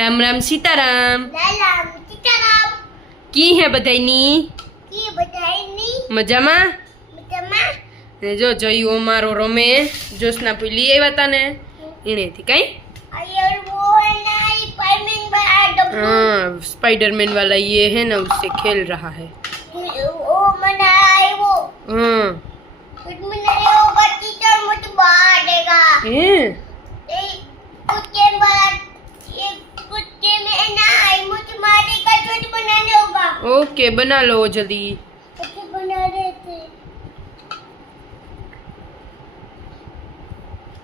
राम राम सीताराम की है बधाईनी मजामा ने जो जयू मारो रमे जोशना पुली आव्या ता ने इने थी कई हाँ स्पाइडरमैन वाला ये है ना उससे खेल रहा है हाँ ओके बना लो जल्दी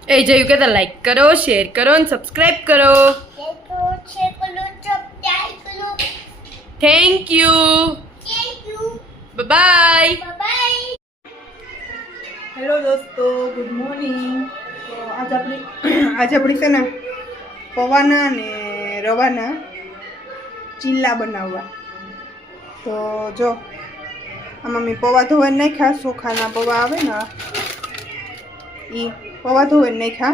ए जयू कहता लाइक करो शेयर करो और सब्सक्राइब करो थैंक यू बाय हेलो दोस्तों गुड मॉर्निंग। तो आज अपनी से ना पवाना ने रवाना चीला बनावा। तो जो आम मैं पवा धोवा नहीं खा सोखाना पवा आवे ना ई पवा धोवे नहीं खा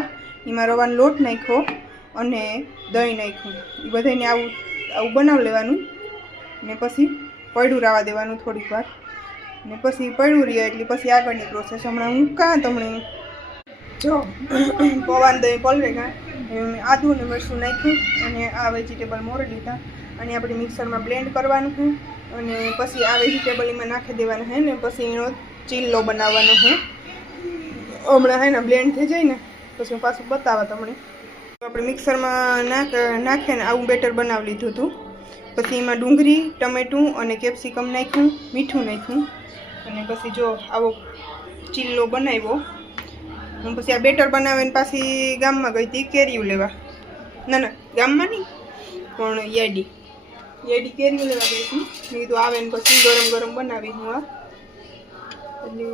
एमां रवानो लोट नाख्यो अने दही नाख्युं ई बधाने आવું बनाव लेवानुं ने पछी पड्युं रावा देवानुं थोड़ीक वार ने पछी पड्युं रहे એટલે પછી આગળની પ્રોસેસ હમણાં હું કાં તમને જો પવાન દહીં પલળેગા આદુ ને મરચું નાખ્યું અને આ વેજીટેબલ મોરી લીધા અને આપણે મિક્સરમાં બ્લેન્ડ કરવાનું છે અને પછી આ વેજીટેબલ એમાં નાખી દેવાનું છે ને પછી એનો ચીલ્લો બનાવવાનો છે હમણાં હે ને બ્લેન્ડ થઈ જાય ને પછી હું પાછું બતાવવા તમને આપણે મિક્સરમાં નાખીને આવું બેટર બનાવી લીધું હતું પછી એમાં ડુંગળી ટમેટું અને કેપ્સિકમ નાખ્યું મીઠું નાખ્યું અને પછી જો આવો ચીલ્લો બનાવ્યો હું પછી આ બેટર બનાવીને પાછી ગામમાં ગઈ હતી કેરીયું લેવા ના ના ગામમાં નહીં પણ યાડી કેરીયું લેવા ગઈ હતી મેં કીધું આવે ને પછી ગરમ ગરમ બનાવી હું આ એટલે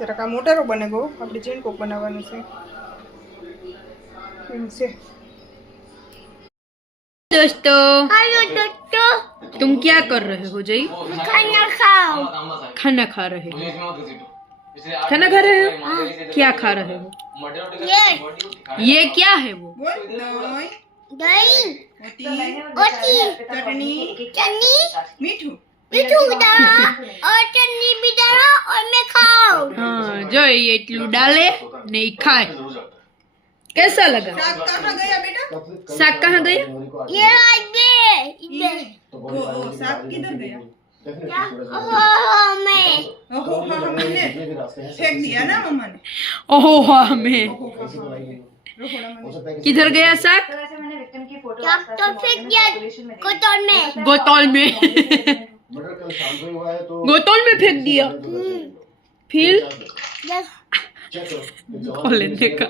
જરાક આ મોટારો બને ગયો આપણે ચીણકોક બનાવવાનું છે એમ છે। दोस्तों तुम क्या कर रहे हो जय खाना खा रहे हो खाना खा रहे हो क्या खा रहे हो ये क्या है वो दही चटनी मीठू और चटनी भी डालो और मैं खाऊं। हाँ जो ये इतलू डाले नहीं खाए कैसा लगा साग कहाँ गया बेटा साग कहाँ गया ये आगे वो साग किधर गया मैं ओहो हाँ मैंने फेंक दिया ना मम्मा ने ओहो हाँ में किधर गया साग क्या तो फेंक दिया कोतल में गोतौल में गोतौल में फेंक दिया फिर लेने का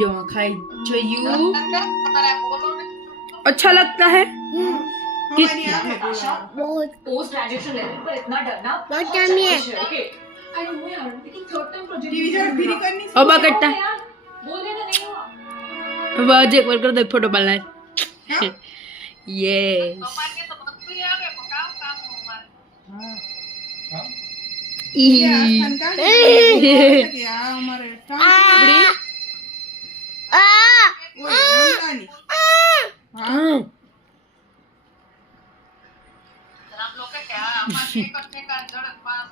जो खाई जयू अच्छा लगता है हमारी आँख है बहुत पोस्ट ग्रेजुएशन लेवल पर इतना डरना बहुत टाइम है ओके आई नो यार लेकिन थर्ड टाइम प्रोजेक्ट टीवी जरा धीरे करनी अब कट्टा बोल देना नहीं हुआ अब एक बार कर दे फोटो बनाए ये ये आस्थान का क्या हमारे टाइम वो नहीं हाँ आप लोग का क्या हमारे करने का जड़ पास